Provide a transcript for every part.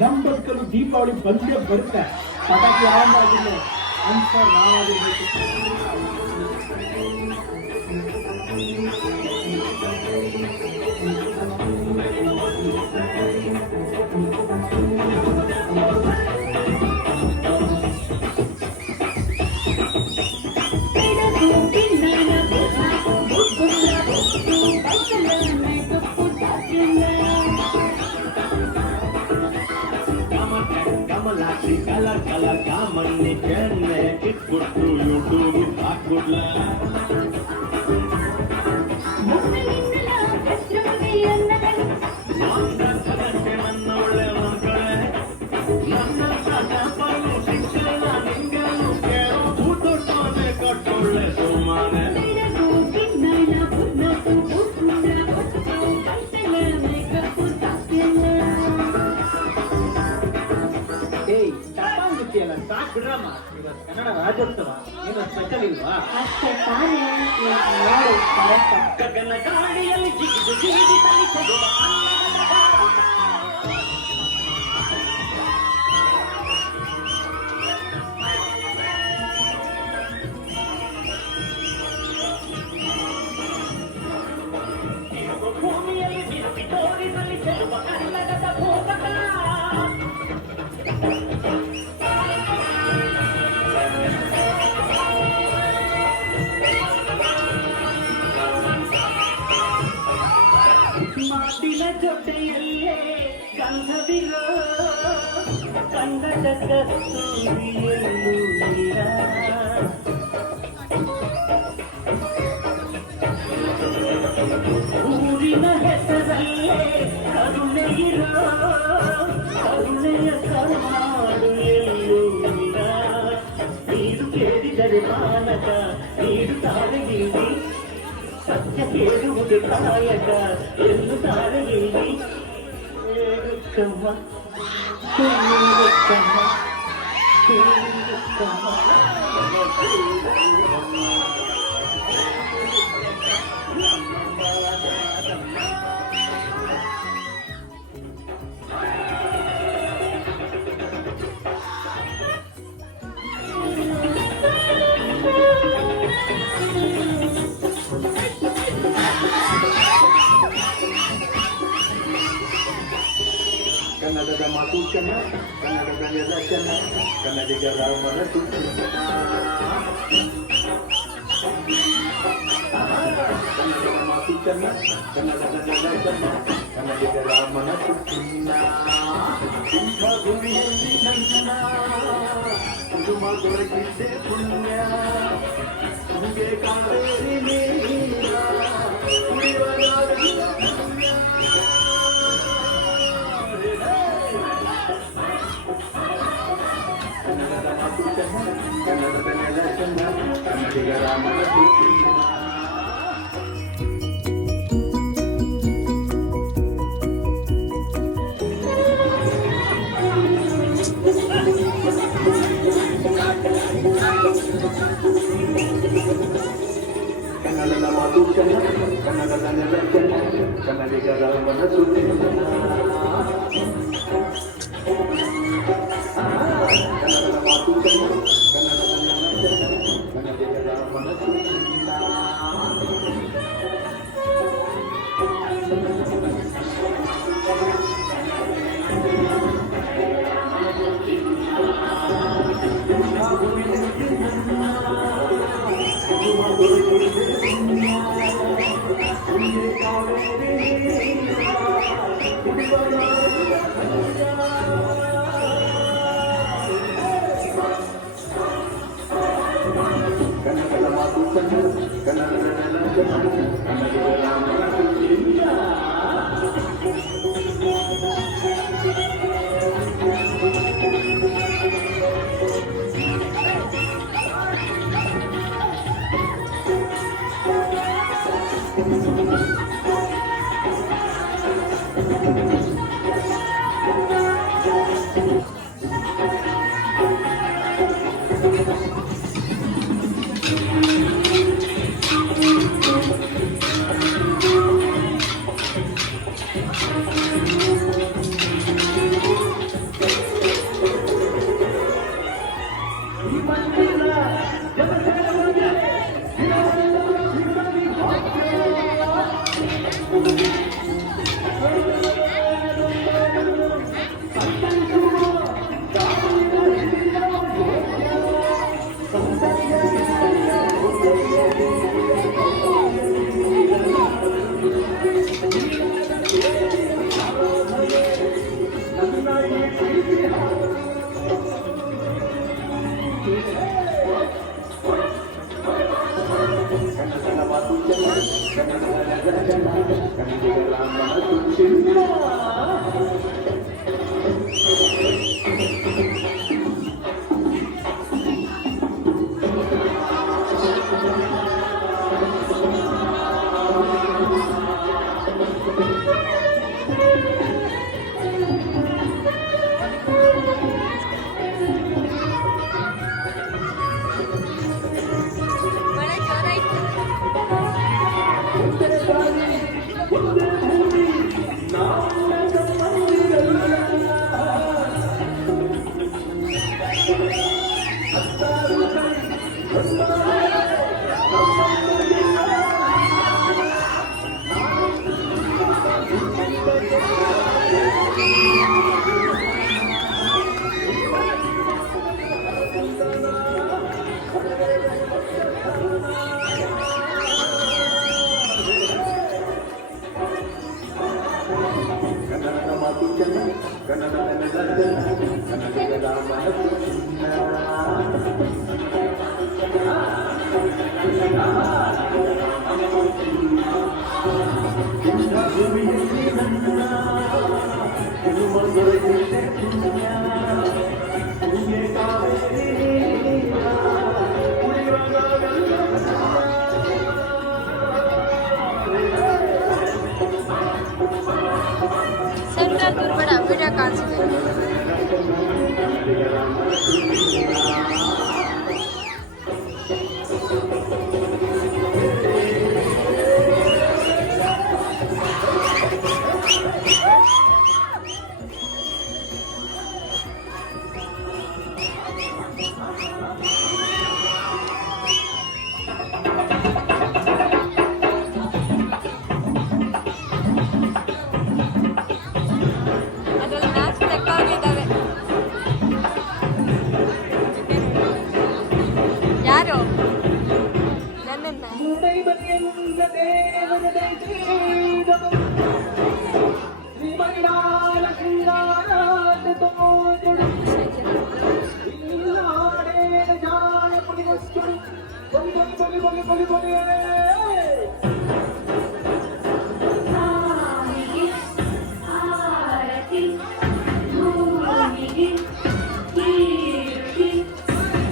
ದಂಪತಿಗಳು ದೀಪಾವಳಿ ಬಂದೇ ಬರುತ್ತೆ. ಪಟಾಕಿ ಯಾವಾಗಿಲ್ಲ ಅಂತ ನಾವಾಗಿರ್ಬೇಕು. ಕಲರ್ ಕಲರ್ ಕಾಮಣ್ಣಿ ಕೆನ್ನೆ ಕಿಟ್ಬಿಟ್ಟು ಯೂಟ್ಯೂಬ್ ಹಾಕ್ಬಿಡ್ಲ ನನ್ನ ಒಳ್ಳೆ ಮಕ್ಕಳೇ ನನ್ನ ಪಲ್ಲು ಶಿಕ್ಷಣ ನಿಂಗೆಲ್ಲೂ ಕೇಳೋ ಊಟೋಟೆ ಕೊಟ್ಟೊಳ್ಳೆ ಸುಮ್ಮನೆ ಬಿಡ್ರಮ್ಮ, ಇವತ್ತು ಕನ್ನಡ ರಾಜ್ಯೋತ್ಸವ ಏನು ಸ್ಪೆಷಲ್ ಇಲ್ವಾ? ಅಷ್ಟೇ ತಾನೇ. ಗಾಡಿಯಲ್ಲಿ ಭೂಮಿಯಲ್ಲಿ ತೋರಿಸಲಿ ಚೆಲುವ ಕನ್ನಡದ ಭೂಪಟ ಮಾತಿನ ಜೊತೆಯಲ್ಲೇ ಗಂಧವಿರೋ ಕನ್ನಡ ಕಸ್ತೂರಿಯಲ್ಲೂ ನೀರ ಊರಿನ ಹೆಸರಲ್ಲೇ ಕರುಣೆಯಿರೋ ಕರುಣೆಯ ಕರುನಾಡು ಎಲ್ಲೂ ನೀರ ನೀರು ಕೇಳಿದರೆ ಮಾನಕ ನೀರು ತಾರಗಿರಿ ಸತ್ಯ ಕೇಳುವುದು ಕಾಯಕ ಎಂದು ತಾರಗಿರಿ ಕಮ್ಮ ಕಮ್ಮ ಕನ್ನಡದ ಮಾತು ಚೆನ್ನ, ಕನ್ನಡದ ನೆಲ ಚೆನ್ನ, ಕನ್ನಡಿಗರ ಮನಸ್ಸು ಕನ್ನಡದ ಮಾತು ಚೆನ್ನ, ಕನ್ನಡದ ನೆಲ ಚೆನ್ನ, ಕನ್ನಡಿಗರ ಮನಸ್ಸು ಚಿನ್ನ. ಇಂಥ ಭೂಮಿಯಲ್ಲಿ ನನ್ನ ಕುಟುಂಬ ದೊರಕಿದ್ದೆ ಪುಣ್ಯ, ನಮಗೆ ಕಾವೇರಿ ನೀರ ಕುಡಿಯುವ ಕನ್ನಡದ ಮಾತು ಚೆನ್ನ, ಕನ್ನಡದ ನೆಲ ಚೆನ್ನ, ಕನ್ನಡಿಗರ ಮನಸ್ಸು ಚಿನ್ನ. ಕನ್ನಡದ ಮಾತು ಚೆನ್ನ, ಕನ್ನಡದ ನೆಲ ಚೆನ್ನ, ಕನ್ನಡಿಗರ ಮನಸ್ಸು ಚಿನ್ನ. ಕನ್ನಡದ ಮಾತು ಚೆನ್ನ, ಕನ್ನಡದ ನೆಲ ಕನ್ನಡದ ಮಾತು ಚಂದ ಕನ್ನಡದ ನೆಲ ಚಂದ ಕನ್ನಡಿಗರ ಮನಸ್ಸು ಚಿನ್ನ. ಕನ್ನಡದ ಮಾತು ಚಂದ ಕನ್ನಡದ ನೆಲ ಚಂದ ಕನ್ನಡಿಗರ ಮನಸ್ಸು ಚಿನ್ನ. ಮಳೆ ಜೋರಾಯ್ತು. ಕನ್ನಡದ ಮಾತು ಚಂದ ಕನ್ನಡದ ನೆಲ ಚಂದ ಕನ್ನಡಿಗರ ಮನಸ್ಸು ಚಿನ್ನ. ಚಿನ್ನ ಭೂಮಿಯಲ್ಲಿ ನನ್ನ ಜನ್ಮ ದೊರೆತಿದೆ ಪುಣ್ಯ. ಭೂಮಿ ಕಾವೇರಿ ನೀರ ಕುಡಿಯುವ ನಾವೆಲ್ಲ ಸೆಂಟ್ರಲ್ ದೂರ್ಬೇಡ, ವಿಡಿಯೋ ಕಾಣಿಸಿದೆ. ಅದ್ರಲ್ಲಿ ಮ್ಯಾಚ್ ತೆಕ್ಕಾಗಿದ್ದಾವೆ. ಯಾರು ನನ್ನನ್ನ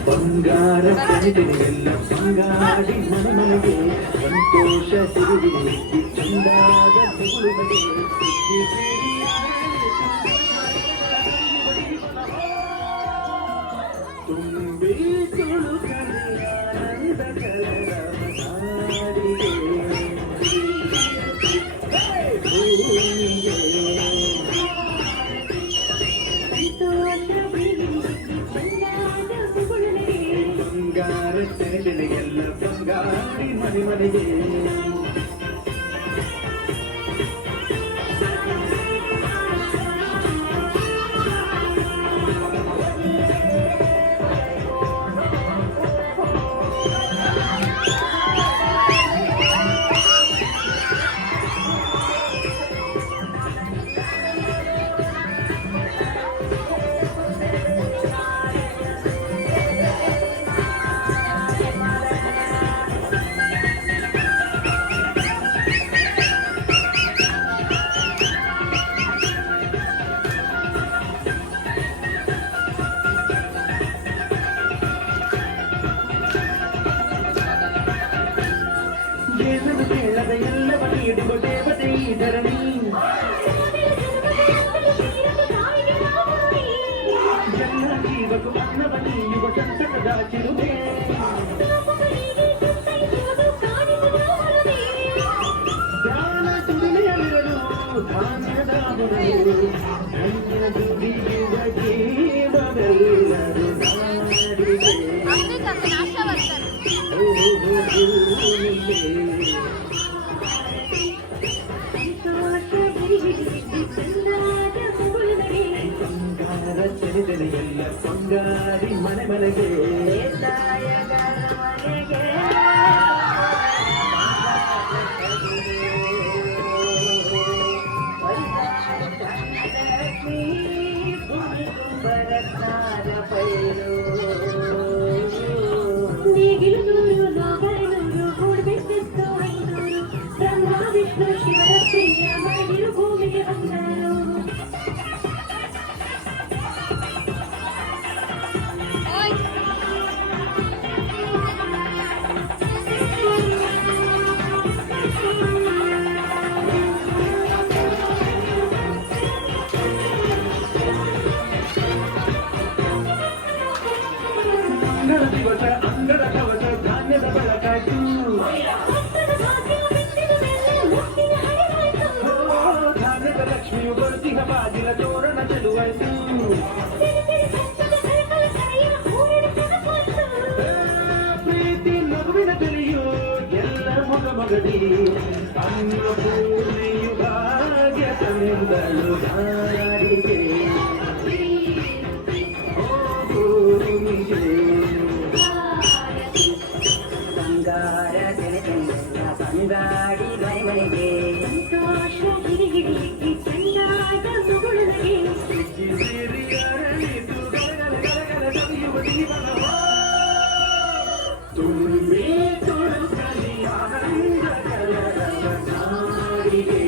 ಬಂಗಾರ ಕಣಿದೆಯೆಲ್ಲ ಬಂಗಾಡಿ ಮನೆಗೆ ಸಂತೋಷ ಸಿರುವಿಗೆ ಚಂದಾದ ಹುಡುಗಗೆ ತುಂಬಿ ತುಳುಕಲಿ ಆನಂದ ಕಲರವ ನಾಡಿಗೆ ಭೂಮಿಗೆ ಬಂಗಾರ ತೆರೆಗೆಲ್ಲ ಬಂಗಾರಿ ಮನೆ ಮನೆಗೆ ಇಡುವ ದೇವತೆ ಈ ಧರಣಿ ಎಲ್ಲ ಜೀವಕ್ಕೂ ಅನ್ನವ ನೀಯುವ ಸಂತಕದ ಚಿರುತೆ ಧ್ಯಾನ ತುಡಿಯಲಿರಲು ಧಾನ್ಯದ ಮುರಳು ನನ್ನ ದುಡಿಯುವ ಜೀವವೆಲ್ಲರೂ ನಾಡಿದೆ ಅಮೃತ ಆಶಾ ವರ್ಕರ್ ಎಲ್ಲ ಕೊಂಡಾಡಿ ಮನೆ ಮನೆಗೆ ವಿಷ್ಣು ಶಿವರ ಪ್ರಿಯ ಮಾಡಿರು ಭೂಮಿಗೆ ಬಂದರು ಓಯ್ ಅಂಗಡ ದಿವಸ ಅಂಗಡ ಕವಸ ಧಾನ್ಯದ ಬೆಳಕಾಯ್ತು ಧಾನ್ಯದ ಲಕ್ಷ್ಮಿಯು ಬರ್ತಿಹ ಬಾಗಿಲ ತೋರಣ ಚೆಲುವಾಯ್ತು ಪ್ರೀತಿ ಮಗುವಿನ ತಲೆಯು ಎಲ್ಲ ಮಗ ಮಗಡಿ ಅನ್ನಪೂರ್ಣೆಯು ಭಾಗ್ಯ ತಂದಳು ನಾಡಿಗೆ ಬಂಗಾಡಿ ಮನೆಗೆ ಸಂತೋಷ ಹಿಡಿ ಚಂದಾದ ಮಗುಳಗೆ ತುಂಬಿ ತುಳುಕಲಿ ಆನಂದ ನಾಡಿಗೆ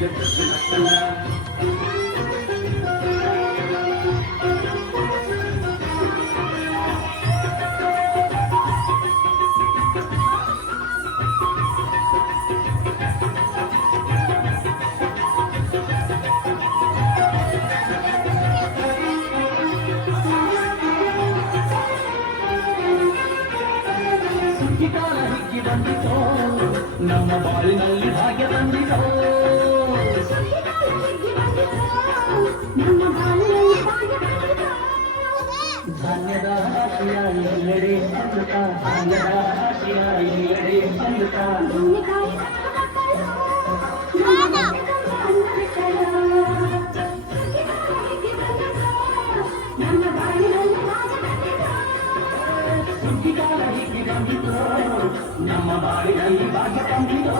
ಬಾಯಿಗೆ ಕಟ್ಟಿಲ್ಲ ಸುಗ್ಗಿಕಾಲ ಹಿಗ್ಗಿ ಬಂದಿತೋ ನಮ್ಮ ಬಾಳಿನಲ್ಲಿ ಭಾಗ್ಯ ಬಂದಿತೋ ನಮ್ಮ ಬಾಳಿನಲ್ಲಿ ಭಾಗ್ಯ ಬಂದಿತೋ ಧಾನ್ಯದ ರಾಶಿಯ ಎಲ್ಲೆಡೆ ಸಂದುಕ ಧಾನ್ಯದ ರಾಶಿಯ ಎಲ್ಲೆಡೆ ಸಂದುಕ ದುನ್ನಿಕಾಯಿ ನಮ್ಮ ಬಾಳಿನಲ್ಲಿ ಭಾಗ್ಯ ಬಂದಿತೋ ಸುಗ್ಗಿಕಾಲ ಹಿಗ್ಗಿ ಬಂದಿತೋ ನಮ್ಮ ಬಾಳಿನಲ್ಲಿ ಭಾಗ್ಯ ಬಂದಿತೋ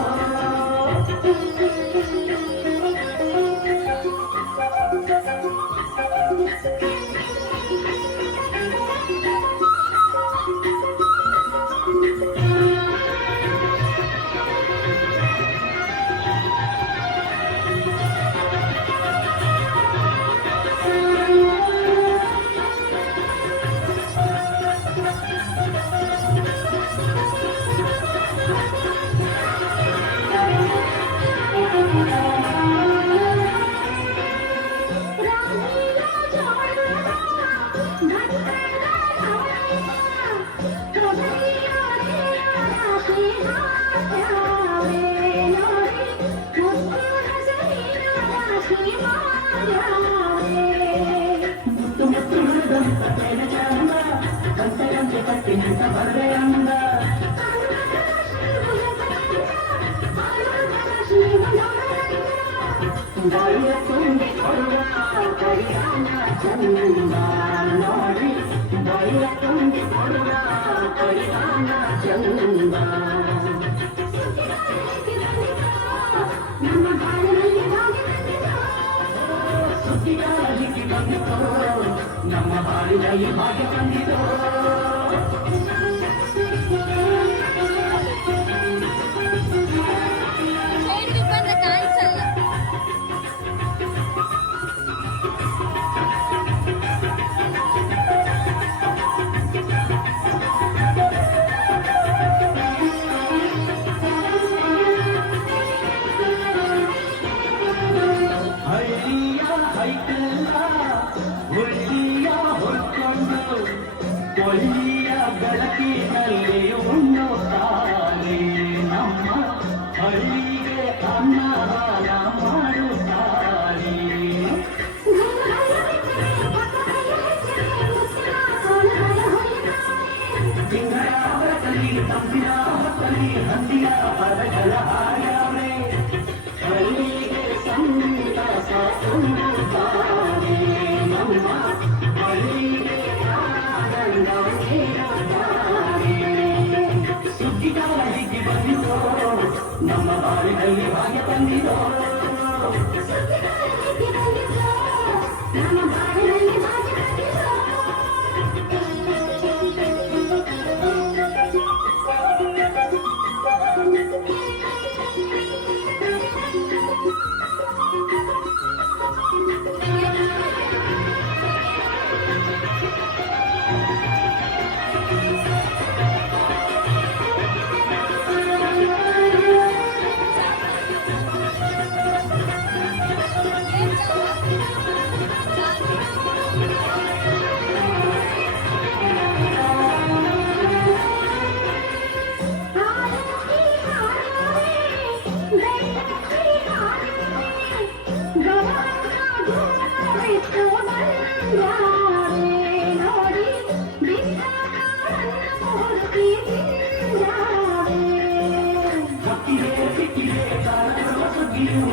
ಮುತ್ತು ಮುತ್ತು ಹಿಡಿದಂತ ತೇನ ಚಂದ ಕಂತೆಯಂತೆ ಕಟ್ಟಿನಿಂತ ಬರದೆ ಅಂದ ಬಾಯಿಯ ತುಂಬಿ ಕೊಡುವ ಕರಿಯಾನ ಚಂದ ನೋಡಿ ಬಾಯಿಯ ತುಂಬಿ ಕೊಡುವ ಕರಿಯಾನ ಚಂದ ನಮ್ಮ ಬಾಳಿನಲ್ಲಿ ಭಾಗ್ಯ ಬಂದಿತೋ ಸುದ್ದಿಗಾರ ಹಿಗ್ಗಿ ಬಂದಿತೋ ನಮ್ಮ ಬಾಳಿನಲ್ಲಿ ಭಾಗ್ಯ ಬಂದಿತೋ ಸೈಡ್ಗೆ ಬಂದ್ರೆ ಕಾಣಿಸಲ್ಲ. ಹಳ್ಳಿಯ ಹೈಕಲ್ಲ ಹುಳ್ಳಿಯ ಹೊರ್ಕೊಂಡು ಕೊಳ್ಳಿಯ ಬೆಳಕಿನಲ್ಲಿ ಉಣ್ಣುತ್ತಾರೆ ನಮ್ಮ ಹಳ್ಳಿಗೆ ಅನ್ನದಾನ ಮಾಡುತ್ತಾರೆ ತಿಂಗಳ ಹೊರತಲಿ ತಂಪಿನ ಹೊತ್ತಲಿ ಹಂದಿಯ ಪದಗಳ ಹಾಯಾವೆ ಹಳ್ಳಿಗೆ ಸಂತಸ ತುಂಬುತ್ತಾರೆ ನಮ್ಮ ಹಳ್ಳಿಗೆ ಆನಂದ ನೀಡುತ್ತಾರೆ ಸುಗ್ಗಿಗಾಲ ಹಿಗ್ಗಿ ಬಂದಿತೋ ನಮ್ಮ ಬಾಳಿನಲ್ಲಿ ಭಾಗ್ಯ ಬಂದಿತೋ ನಮ್ಮ ಬಾಳಿನಲ್ಲಿ ಭಾಗ್ಯ ಬಂದಿತೋ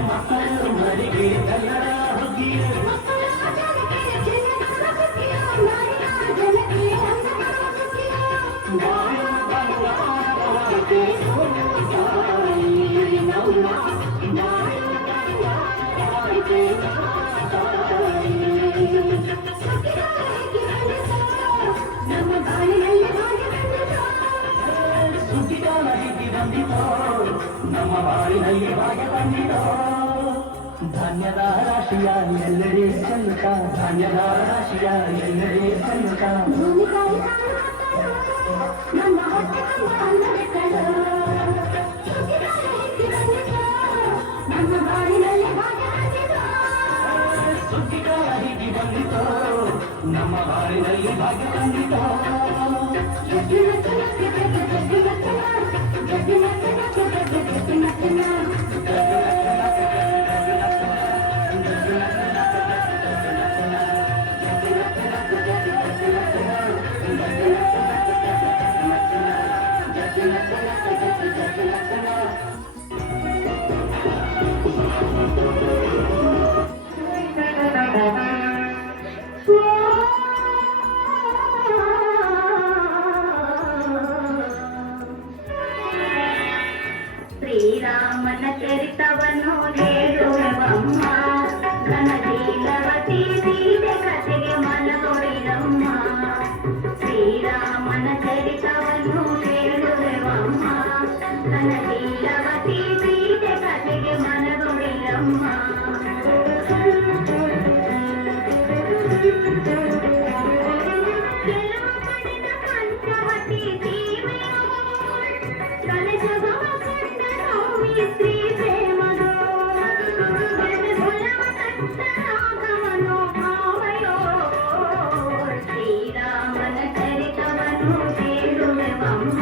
ಮಕ್ಕಳು ಮರಿಗೆ ಕಲ್ಲರ ಹುಗ್ಗಿಯು ನಮ್ಮ ಬಾಳಿನಲ್ಲಿ ಭಾಗ್ಯ ಬಂದಿತೋ ಸುದ್ದಿಗಾಲ ಹಿಗ್ಗಿ ಬಂದಿತೋ ನಮ್ಮ ಬಾಳಿನಲ್ಲಿ ಭಾಗ್ಯ ಬಂದಿತೋ ಧಾನ್ಯದ ರಾಶಿಯ ಎಲ್ಲೆಡೆ ಚೆಲ್ಲುತ್ತ ಧಾನ್ಯದ ರಾಶಿಯ ಎಲ್ಲೆಡೆ ಚೆಲ್ಲುತ್ತ ಭೂಮಿ ತಾಯಿ ಕಾಣುತ್ತಲೋ ನಮ್ಮ ಹೊಟ್ಟೆ ತುಂಬ ಅನ್ನವೆತ್ತಲೋ ನಮ್ಮ ಬಾಳಿನಲ್ಲಿ ಭಾಗ್ಯ ಬಂದಿತೋ ಸುದ್ದಿಗಾರ ಹೀಗೆ ಬಂದಿತೋ ನಮ್ಮ ಬಾಳಿನಲ್ಲಿ ಭಾಗ್ಯ ಬಂದಿತೋ ಜಗ್ಗಿ ಮತ್ತು ನಕ್ಕೆ ಜಗ್ಗಿ ಜಗ್ಗಿ ಮತ್ತು ಜಗ್ಗಿ ಮತ್ತು ನಕ್ಕೆ ಜಗ್ಗಿ ಜಗ್ಗಿ ಮತ್ತು ಶ್ರೀರಾಮನ ಚರಿತವನ್ನು ಹೇಳುವಮ್ಮ ಘನಶೀಲವತಿ ಸೀತೆ ಕಥೆಗೆ ಮನದೊಡಿರಮ್ಮ ಶ್ರೀರಾಮನ ಚರಿತವನ್ನು ಹೇಳುವಮ್ಮ ಘನಶೀಲವತಿ ಸೀತೆ ಕಥೆಗೆ ಮನದೊಡಿರಮ್ಮ ಕೆಲವು ಪಡೆದ ಪಂಚವಟಿ ಸೀಮೆಯೋ ಕನಸವ ಕಂಡ ನೌಮಿ ಶ್ರೀ ಪ್ರೇಮದೋ ಗುಲವ ಕಟ್ಟರಾಗಮನೋ ಭಾವಯೋ ಶ್ರೀರಾಮನ ಚರಿತವನ್ನು ಕೇಳುವೆವಮ್ಮ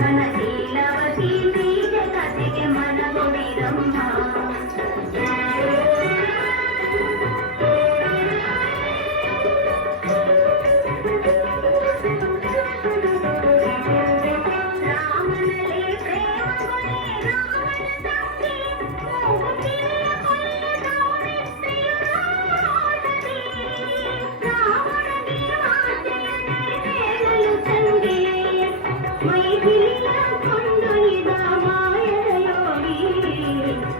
ಘನಶೀಲವತಿ ಸೀತೆ ಕಥೆಗೆ ಮನಗೊಡಿರಮ್ಮ ರಾಮನಲ್ಲಿ ಪ್ರೇಮಗೊಳೆ ರಾಮನ ತಂಗಿ ಮೂಗುತಿಯ ಕೊಲ್ಲ ಸೌಮಿತ್ರಿಯು ರಾಮೋದರಿ ರಾವಣಗೆ ವಾಚೆಯನ್ನೇ ಹೇಳಲು ತಂಗಿ ಮೈಥಿಲಿಯ ಕೊಂಡೊಯ್ದ ಮಾಯದ ಯೋಗಿ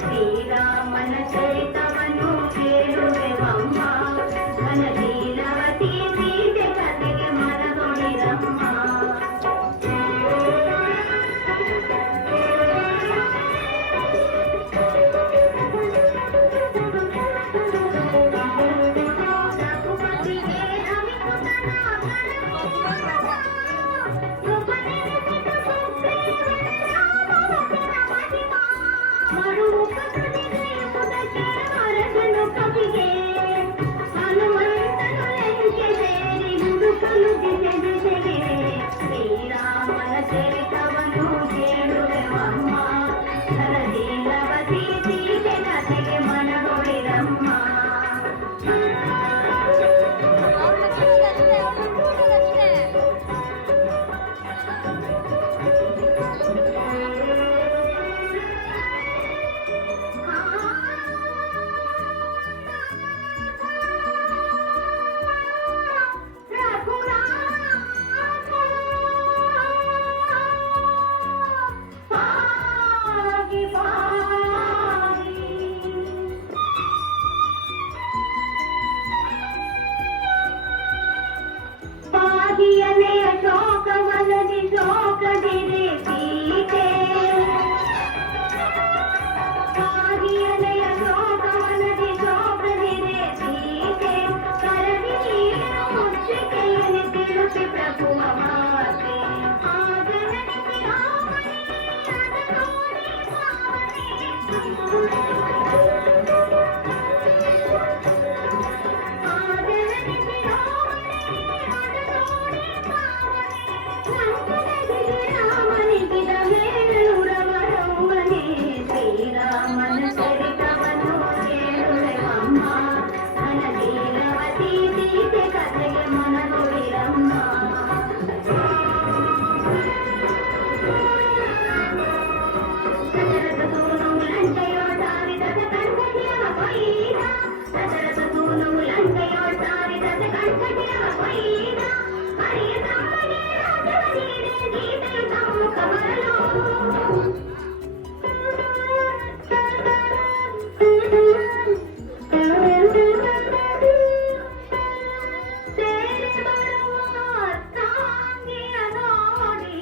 ಶ್ರೀರಾಮನ ಚರಿತವನ್ನು ಕೇಳುವೆವಮ್ಮ ಘನಶೀಲವತಿ ಸೀತೆ ಕಥೆಗೆ ಮನದೊಡಿರಮ್ಮ ರಘುಪತಿಗೆ ರವಿಸುತನ ಸುಖನೆನಿಸಿದ ಸುಗ್ರೀವನ ರಾಮಭಕ್ತರ ಮಹಿಮಾ ಮರುಮುಖತನಿಗೆ ಮುದಕ್ಕೆ ಮರಗನು ಕವಿಗೆ ಹನುಮಂತನು ಲಂಕೆ ಸೇರಿ ಹುಡುಕಲು ದಿಸೆ ದಿಸೆಗೆ ಶ್ರೀರಾಮನ ಚರಿತವನ್ನು ಕೇಳುವೆವಮ್ಮ ಘನಶೀಲವತಿ ಸೀತೆ ಕಥೆಗೆ ಮನಗೊಡಿರಮ್ಮ ಅವ್ರ ಕಡೆಗಷ್ಟೇ ಅವ್ರ ಕೂಡಿಗಷ್ಟೇ ಪಾದಿಯನೆಯ ಶೋಕವಲದಿ ಶೋಕದಿರೆ ಸೀತೆ ಪಾದಿಯನೆಯ ಶೋಕವಲದಿ ಶೋಕದಿರೆ ಸೀತೆ ಕರಡಿ ಮುಚ್ಚಿಕೆಯನ್ನು ತಿಳಿಸಿ ಪ್ರಭುವ ಮಾತೆ ಆಗ ನನಗೆ ರಾಮನೇ ಅದ ನೋಡಿ ಭಾವನೆ ಶ್ರೀರಾಮನ ಚರಿತವನ್ನು ಕೇಳುವೆವಮ್ಮ ಘನಶೀಲವತಿ ಸೀತೆ ಕಥೆಗೆ ಮನಗೊಡಿರಮ್ಮ ದಶರಥ ಸೂನು ಲಂಕೆಯೋ ಸಾರಿದದ ಕಣ್ಕಟಿಯವ ಕೊಯ್ದ ದಶರಥ ಸೂನು ಲಂಕೆಯೋ ಸಾರಿದದ ಕಣ್ಕಟಿಯವ ಕೊಯ್ದ ಹರಿಯ ತಮ್ಮನೇ ರಾಜವ ನೀಡೆ ಗೀತೆಯು ಸಮ್ಮುಖ ಬರಲು ಸೇರಿ ಬರುವ ತಾಂಗಿಯ ನೋಡಿ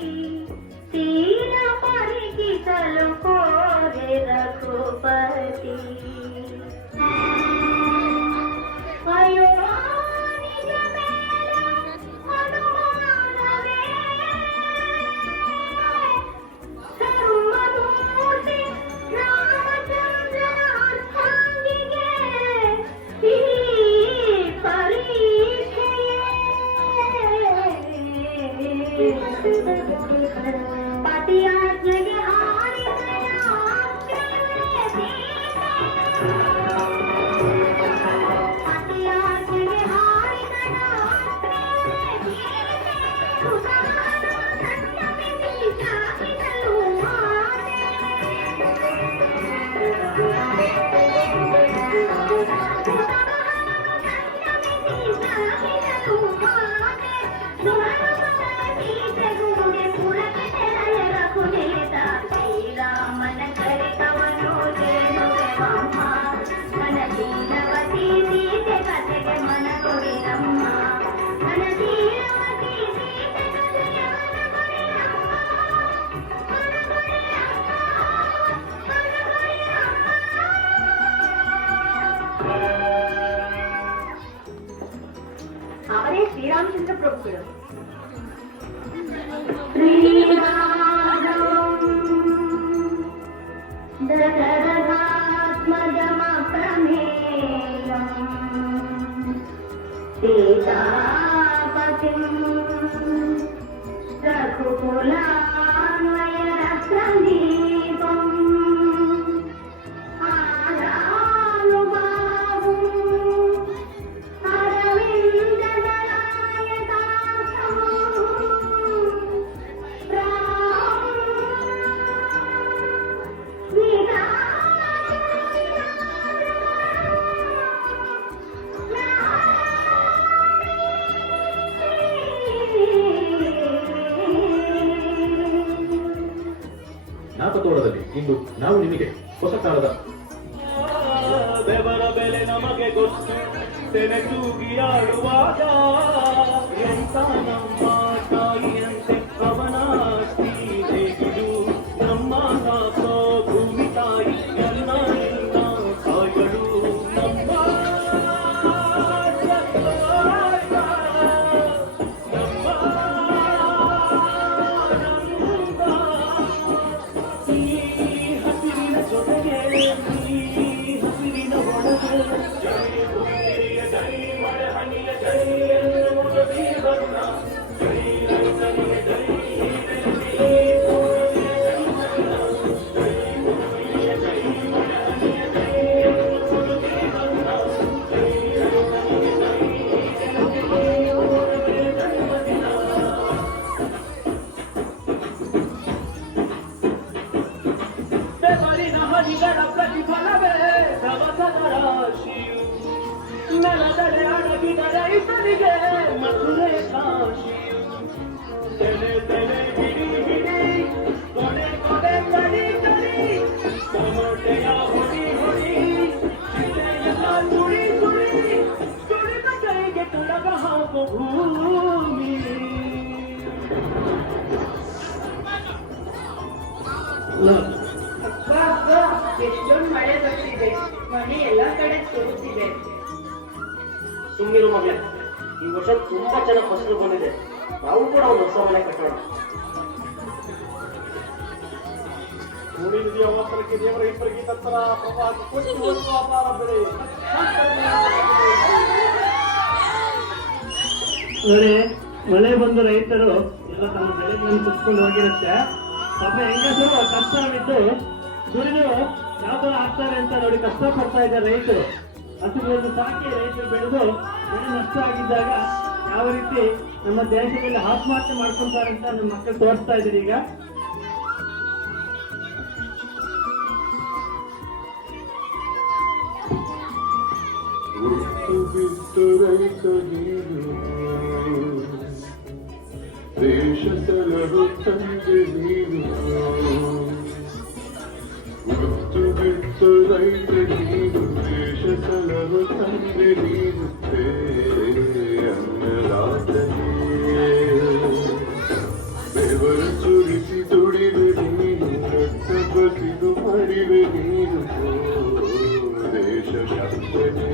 ತೀರ ಪರಿಗಿಸಲು ಕೋರೆ ರಘುಪತಿ ಪತಿಯಾಜ್ಞೆಗೆ ಆಡಿದೆಯ ಪತಿಯಾಜ್ಞೆಗೆ ಆಡಿದೆಯ ಅವರೇ ಶ್ರೀರಾಮಚಂದ್ರ ಪ್ರಭುಗಳು. सीतापतिं रघुकुलान्वयरसदीपम् आरानुबाहुं अरविन्ददलायताक्षं ನಾಪತೋಳದಲ್ಲಿ ಇಂದು ನಾವು ನಿಮಗೆ ಹೊಸ ಕಾಲದ ಬೆವರ ಬೆಲೆ ನಮಗೆ ಗೊತ್ತು ತೆನೆ ತೂಗಿಯಾಡುವಾಗ ಎಂತ ನಮ್ಮ ತಾಯಿಯಂತೆ ಅವನಾಸ್ತಿ ಹೇಗಿದು ನಮ್ಮ ಸಾಕೋ ಭೂಮಿ ತಾಯಿ ಎಲ್ಲ ಎಲ್ಲ ತಾಯಿಗಳು ನಮ್ಮ ಹಸಿರಿನ ಜೊತೆಗೆ ಹಸಿರಿನ ಒಳಗೆ ಜೈ ಭೂಮಿಯ ಜೈ ಮಳೆ ಹನಿಯ ಜೈ ಮುರಳಿ ಬಣ್ಣ ಜೈ ರೈತನಿಗೆ ಜೈ ಬೆವರಿನ ಹನಿಗಳ ಪ್ರತಿಫಲವೇ ಪ್ರವಸದ ರಾಶಿಯು ನೆಲದಡೆ ಅಡಗಿದ ರೈತನಿಗೆ ಮಧುರೆ ಕಾಶಿಯು ತೆನೆ ತೆನೆ ಹಿಡಿ ಹಿಡಿ ಕೊಡೆ ಕೊಡೆ ಕಡಿ ಕಡಿ ಟೊಮೊಟೆಯ ಹೊಡಿ ಹೊಡಿ ಚಿಲೆಯೆಲ್ಲ ತುಳಿ ತುಳಿ ತುಳಿದ ಕೈಗೆ ತುಳಗ ಹಾಕು ಭೂಮಿ ಎಷ್ಟೊಂದು ಮಳೆ ಬರ್ತಿದೆ, ಮನೆ ಎಲ್ಲಾ ಕಡೆ ಸುರಿತಿದೆ. ಸುಮ್ಮಿರು ಮಗನೇ, ಈ ವರ್ಷ ತುಂಬಾ ಚೆನ್ನಾಗಿ ಫಸಲು ಬಂದಿದೆ. ನಾವು ಕೂಡ ಒಂದು ಹೊಸ ಮನೆ ಕಟ್ಟೋಣ. ಉಳಿದಿದೆಯ ಅವಸರಕ್ಕೆ ದೇವರ ಇಬ್ಬರಿಗೆ ತತ್ತರ ಪ್ರವಾಹ ಕೊಟ್ಟು ಒಂದು ಅಪಾರ ಬೆಳೆ ಮಳೆ ಬಂದು ರೈತರು ಎಲ್ಲ ತಮ್ಮ ಬೆಳೆಗಳನ್ನು ಸುತ್ಕೊಂಡು ಹೋಗಿರುತ್ತೆ. ಪಾಪ ಹೆಂಗಸರು ಕಷ್ಟ ಬಿಟ್ಟು ದುಡಿದು ಯಾವ ತರ ಆಗ್ತಾರೆ ಅಂತ ನೋಡಿ ಕಷ್ಟ ಪಡ್ತಾ ಇದ್ದಾರೆ ರೈತರು. ಹಸುಗಳನ್ನು ಸಾಕಿ ರೈತರು ಬೆಳೆದು ಬೆಳೆ ನಷ್ಟ ಆಗಿದ್ದಾಗ ಯಾವ ರೀತಿ ನಮ್ಮ ದೇಶದಲ್ಲಿ ಆತ್ಮಹತ್ಯೆ ಮಾಡ್ಕೊಂತಾರೆ ಅಂತ ನಮ್ಮ ಮಕ್ಕಳು ತೋರಿಸ್ತಾ ಇದ್ದೀರಿ ಈಗ. ದೇಶ ಸಲಹು ತಂದೆ ನೀನು ಉತ್ತು ಬಿಟ್ಟು ರೈತ ನೀನು ದೇಶ ಸಲಹು ತಂದೆ ನೀನು ಅನ್ನದಾತನೇ ಬೆವರು ಸುರಿಸಿ ದುಡಿವೆ ನೀನು ರಕ್ತ ಬಸಿದು ಮಾಡಿವೆ ನೀನು ದೇಶ ಶಕ್ತನೇ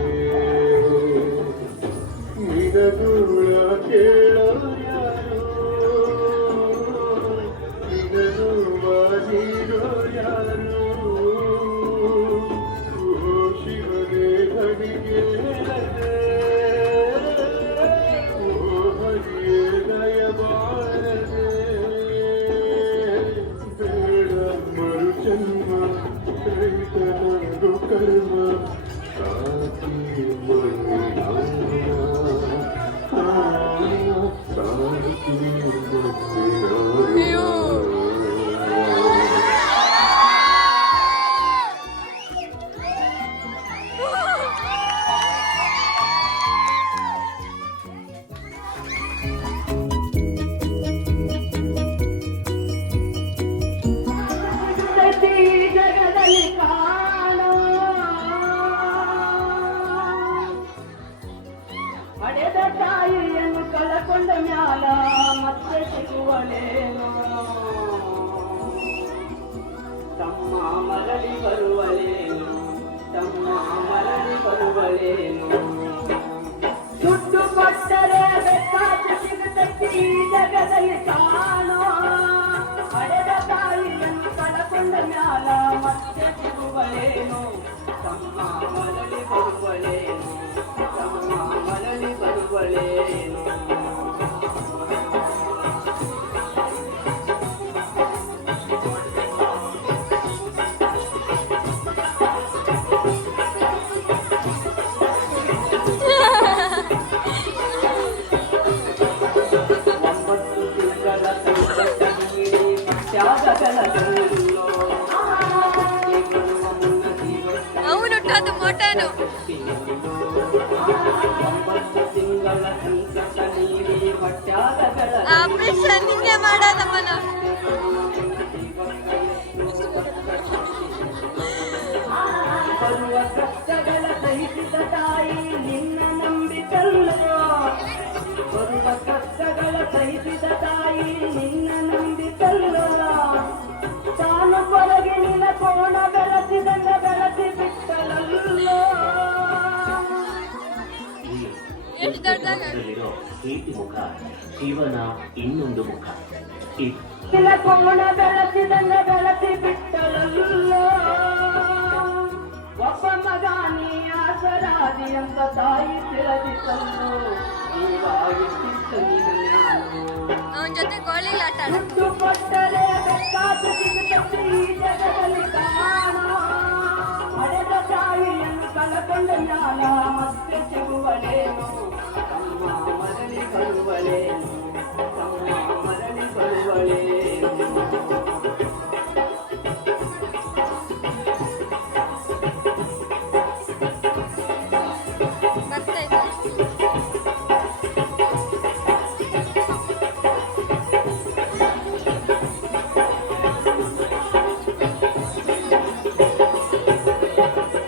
ನಿನಗುಳ ಕೇಳೋ ಯಾರು ನಿನಗೂ ನೀಡೋ ಯಾರು ಓ ಶಿವನೇ ಹರಿಗೆ ಓ ಹರಿಯೇ ದಯಮಾಡದೆ ಬರುವಳೇನು ತಮ್ಮ ಮರಳಿ ಬರುವಳೇನು ತಮ್ಮ ಮರಳಿ ಬರುವಳೇನು అవునుంటాను మోటాను ಆಪರೇಷನ್ ಹಿಂಗೆ ಮಾಡೋದ ಮನ ಬರುವ ಕಷ್ಟಗಳ ಸಹಿಸಿದ ತಾಯಿ ನಿನ್ನ ನಂಬಿತಲ್ಲೋ ಬರುವ ಕಷ್ಟಗಳ ಸಹಿಸಿದ ತಾಯಿ ನಿನ್ನ ನಂಬಿತಲ್ಲೋ ತಾನು ಕೊರಗೆ ನಿನ್ನ ಕೋಣ ಬೆಳೆಸಿದಂಗ ಬೆಳೆಸಿ ಬಿಟ್ಟಲಲ್ಲೋ ಎಷ್ಟು ದೊಡ್ಡದಾಗ ಪ್ರೀತಿ ಮುಖ ಜೀವನ ಇನ್ನೊಂದು ಮುಖ ನಿನ್ನ ಕೋಣ ಬೆಳೆಸಿದಂಗ ಬೆಳೆಸಿ ಬಿಟ್ಟಲಲ್ಲೋ ಒಬ್ಬ ಮಗ ನೀ ಆಸರಾದಿ ಅಂತ ತಾಯಿ ತಿಳಿದಿತ್ತಲ್ಲೋ ಹೀಗಾಗಿ ನಿನ್ನ ಜ್ಞಾನೋ ಅವನ ಜೊತೆ ಗೋಳಿಲ್ ಆಟ ಆಡ ದುಡ್ಡು ಕೊಟ್ಟರೆ ಬೇಕಾದ ಸಿಗುತ್ತದೆ ಈ ಜಗದಲ್ಲಿ ಕಾಣೋ ಹಡೆದ ತಾಯಿಯನ್ನು ಕಳಕೊಂಡ ಜ್ಞಾನ ಮತ್ತೆ ಸಿಗುವಳೇನು ತಮ್ಮ ಮರಳಿ ಬರುವಳೇನು ತಮ್ಮ ಮರಳಿ ಬರುವಳೇನು ಬರ್ತೈತೆ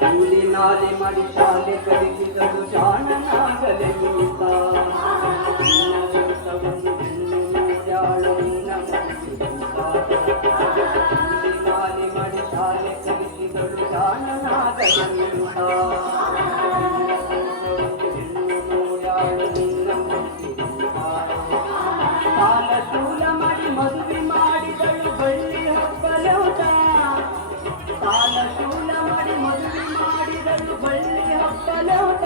ಕೂಲಿ ನಾಲಿ ಮಾಡಿ ಶಾಲೆ ಕಲಿಸಿದಳು ಜಾಣನಾಗಲೇ ಈತ ಕೂಲಿ ನಾಲಿ ಮಾಡಿ ಶಾಲೆ ಕಲಿಸಿದಳು ಜಾಣನಾಗಲೇ ಸಾಲ ಶೂಲ ಮಾಡಿ ಮದುವೆ ಮಾಡಿದಳು ಬಳ್ಳಿ ಹಬ್ಬಲೂಟ ಸಾಲ ಶೂಲ ಮಾಡಿ ಮದುವೆ ಮಾಡಿದಳು ಬಳ್ಳಿ ಹಬ್ಬಲೂಟ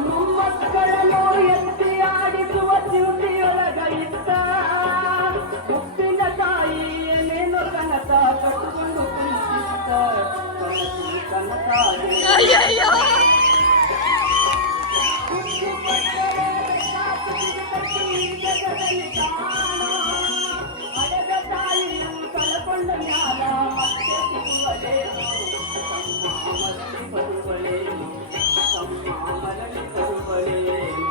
ಮೊಮ್ಮಕ್ಕಳನ್ನು ಎತ್ತಿ ಆಡಿಸುವ ಚ್ಯುತಿಯೊಳಗ ಇದ್ದ ಉಪ್ಪಿನ ತಾಯಿ ಏನೇನೋ ಕನಸ ಕಟ್ಟಿಕೊಂಡು ಕುಳಿತಿದ್ದ ಕನಸಾಗಿ ಅಯ್ಯಯ್ಯೋ ಹಡೆದ ತಾಯಿಯನ್ನು ಕಳಕೊಂಡ ಜ್ಞಾನ ಮತ್ತೆ ಸಿಗುವಳೇನು ತಮ್ಮ ಮರಳಿ ಬರುವಳೇನು ತಮ್ಮ ಮರಳಿ ಬರುವಳೇನು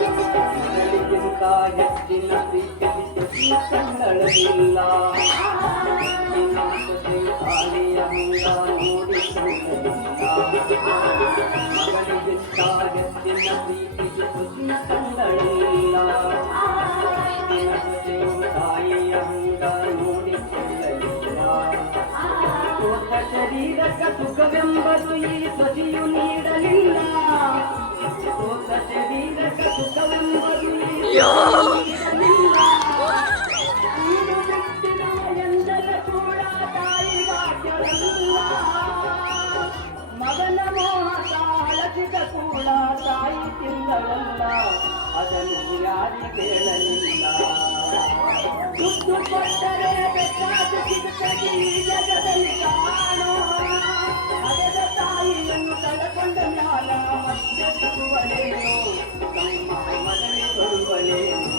ಮಗಳಿಗಿಂತ ಹೆಚ್ಚಿನ ಪ್ರೀತಿ ಕನ್ನಡವಿಲ್ಲ ತಾಯಿಯ ಹಂಗ ನೋಡಿಕೊಂಡಿಲ್ಲ ಮಗಳಿಗಿಂತ ಹೆಚ್ಚಿನ ಪ್ರೀತಿಗೆ ಖುಷಿನ ಕನ್ನಡಿಲ್ಲ ತಾಯಿಯ ಹಂಗ ನೋಡಿಕೊಳ್ಳಲಿಲ್ಲ ಸೋತ ಶರೀರಕ ಸುಖವೆಂಬುದು ಈ ಸತಿಯು ನೀಡಲಿಲ್ಲ ಸೋತ ಶರೀರಕ ಸುಖವೆಂಬುದು ಈ ನೀಡಲಿಲ್ಲ ನೀನು ಬಿಟ್ಟಿರುವ ಎಂದರ ಕೂಡ ತಾಯಿ ವಾಕ್ಯರಲ್ಲ ಮಗನ ಮೋಹ ಅಳಸಿದ ಕೂಡ ತಾಯಿ ತಿಂಗಳಲ್ಲ ಅದನ್ನು ಯಾರಿಗೆ ಕೇಳಲಿಲ್ಲ ದುಡ್ಡು ಕೊಟ್ಟರೆ ಬೇಕಾದ ಸಿಗುತ್ತದೆ ಈ ಜಗದಲ್ಲಿ ಕಾಣೋ ಹಡೆದ ತಾಯಿಯನ್ನು ಕಳಕೊಂಡ ಜ್ಞಾನ ಮತ್ತೆ ಸಿಗುವಳೇನು ತಮ್ಮ ಮರಳಿ ಬರುವಳೇನು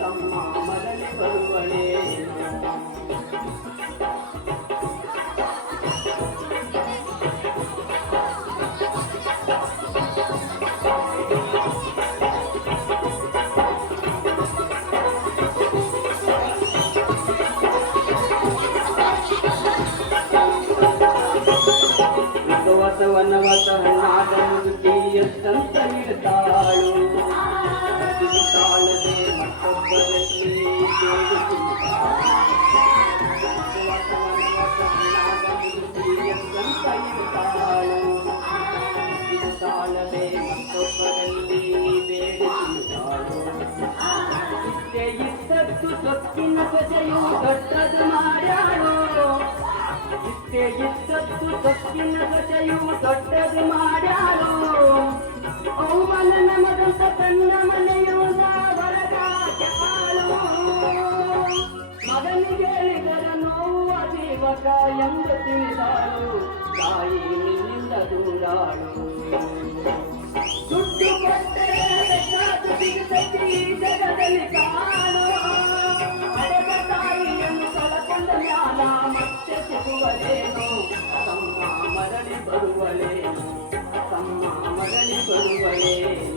ತಮ್ಮ ಮರಳಿ ಬರುವಳೇನು ನಾಗಮುದುಕಿ ಎಷ್ಟಂತ ಇಡ್ತಾಳು ತಾಳದೆ ಮತ್ತೊಬ್ಬರಲ್ಲಿ ನಾಗಮುದುಕಿ ಎಷ್ಟಂತ ಇಡ್ತಾಳು ತಾಳದೆ ಮತ್ತೊಬ್ಬರಲ್ಲಿ ಬೇಡಿಸುತ್ತಾಳು ಇಷ್ಟೇ ಇದ್ದದ್ದು ಸೊಕ್ಕಿನ ಸೊಸೆಯು ದೊಡ್ಡದು ಮಾಡ್ಯಾಳು ಇಷ್ಟೇ ಇದ್ದದ್ದು ಸೊಕ್ಕಿನ ಸೊಸೆಯು ದೊಡ್ಡದು ಮಾಡ್ಯಾಳು ಅವಮಾನ ನಮಗಂತ ತನ್ನ ಮನೆಯು ಹೊರಗಾಕ್ಯಾಳು ಮಗನಿಗೆ ಹೇಳಿದರ ನೋವು ಜೀವಕ ಎಂದು ತಿಳಿದಾಳು ತಾಯಿ ನಿನ್ನಿಂದ ದೂರಾಳು ದುಡ್ಡು ಕೊಟ್ಟರೆ ಬೇಕಾದು ಸಿಗುತ್ತೈತಿ ಈ ಜಗದಲ್ಲಿ ಕಾಣು ಹಳೆದ ತಾಯಿಯನ್ನು ಕಳಕೊಂಡ ಮ್ಯಾಲ ಮತ್ತೆ ಸಿಗುವಳೇನು ತಮ್ಮ ಮರಳಿ ಬರುವಳೇನು ತಮ್ಮ ಮರಳಿ ಬರುವಳೇನು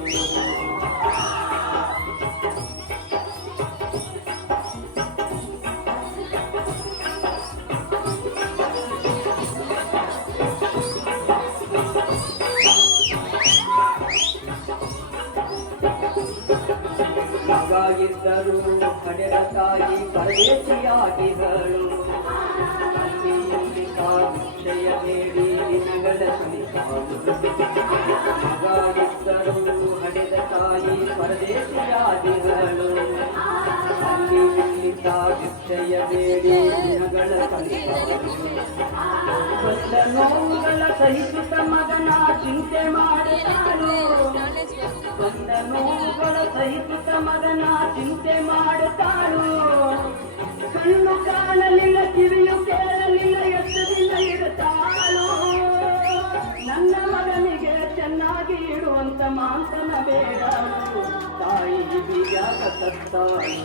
ಮಗ ಇದ್ದರು ಹಡೆದ ತಾಯಿ ಪರದೇಶಿಯಾಗಿಗಳು ಕ್ಷಯ ಬೇಡಿ ದಿನಗಳ ಸಮಿತಾಳು ಮಗ ಇದ್ದರು ಹಡೆದ ತಾಯಿ ಪರದೇಶಿಯಾಗಿಗಳು ಕ್ಷಯ ಬೇಡಿ ದಿನಗಳ ಸಮಿತಾಳು ಬಲ್ಲ ನೋವುಗಳ ಸಹಿಸುತ್ತ ಮಗನ ಚಿಂತೆ ಮಾಡುತ್ತಾಳು ಬಂದ ನೋವುಗಳ ಸಹಿಸುತ್ತ ಮಗನ ಚಿಂತೆ ಮಾಡುತ್ತಾಳು ಕಣ್ಣು ಕಾಣಲಿಲ್ಲ ಕಿವಿಯು ಕೇಳಲಿಲ್ಲ ಎಷ್ಟು ದಿನ ಇರುತ್ತಾಳು ನನ್ನ ಮಗನಿಗೆ ಚೆನ್ನಾಗಿ ಇಡುವಂತ ಮಾಂಸನ ಬೇಡ ತಾಯಿ ಬೀಜಾಗ ಸತ್ತಾಳು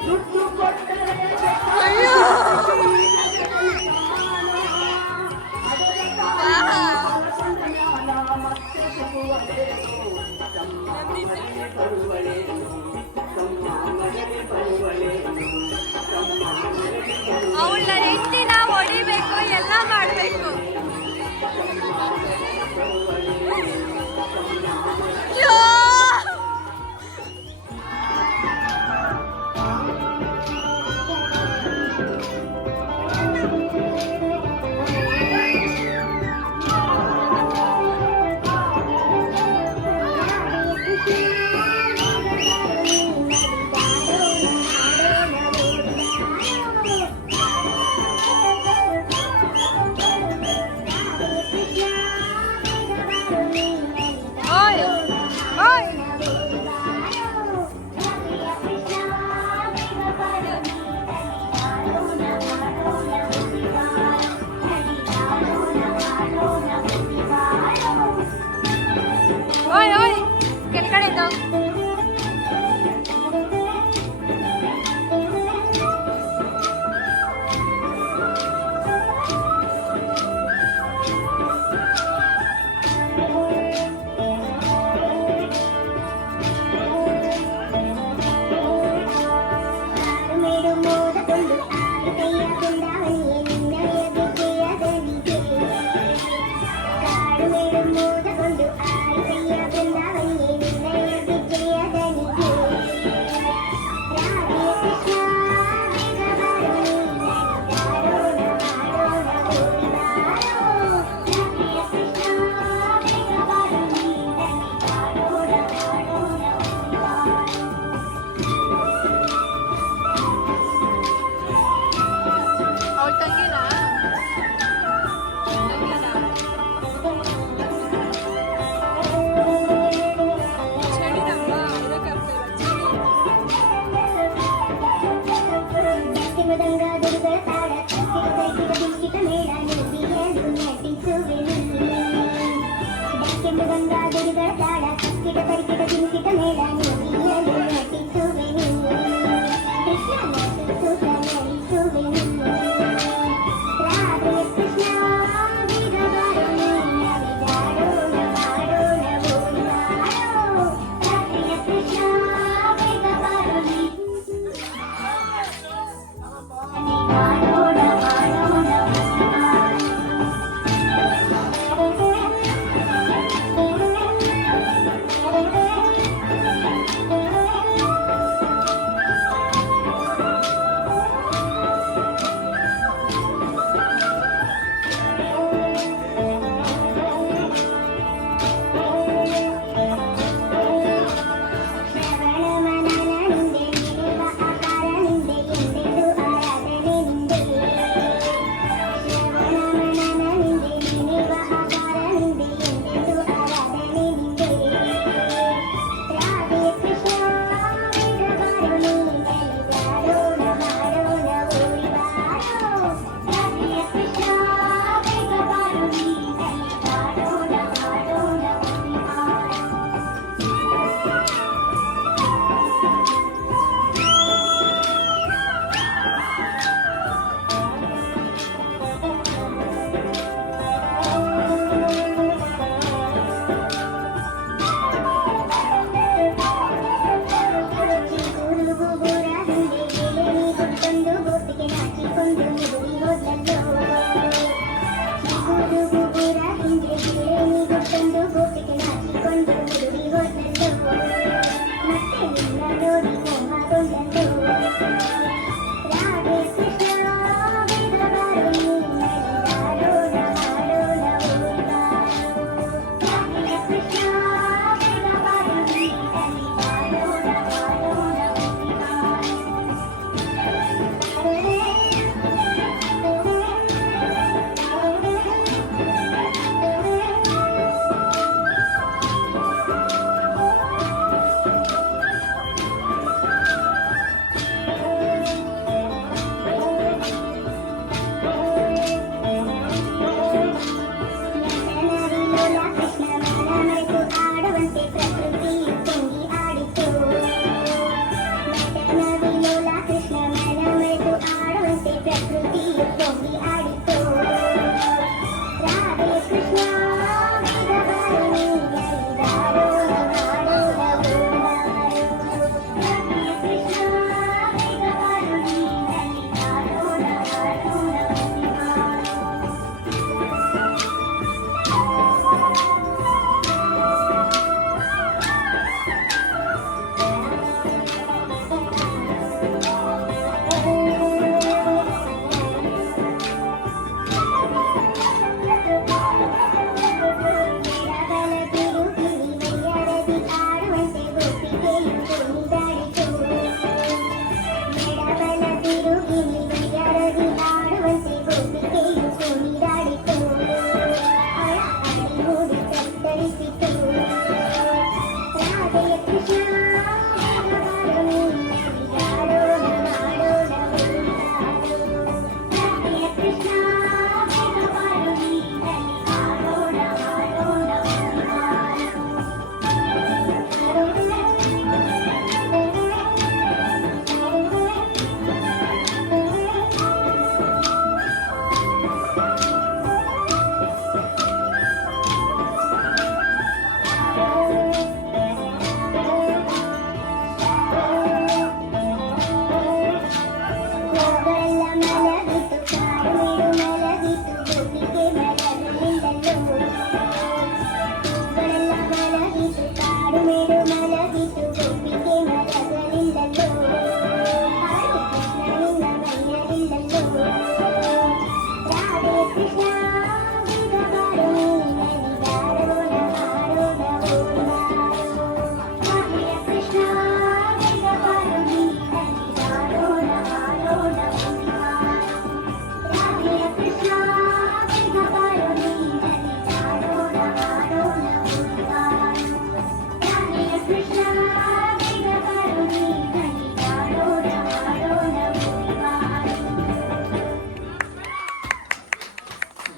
ದುಡ್ಡು ಕೊಟ್ಟರೆ ಮತ್ತೆ ಸಿಗುವಳೇನು ತಮ್ಮ ಮನೆಗೆ ಬರುವಳೇನು ತಮ್ಮ ಮನೆಗೆ ಬರುವಳೇನು ತಮ್ಮ ಮನೆಗೆ ಅವಳ ಹೆಂಡತಿನ ಹೊಡಿಬೇಕು ಎಲ್ಲ ಮಾಡ್ಬೇಕು ಅಯ್ಯೋ ಓಯ್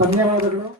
ಧನ್ಯವಾದಗಳು.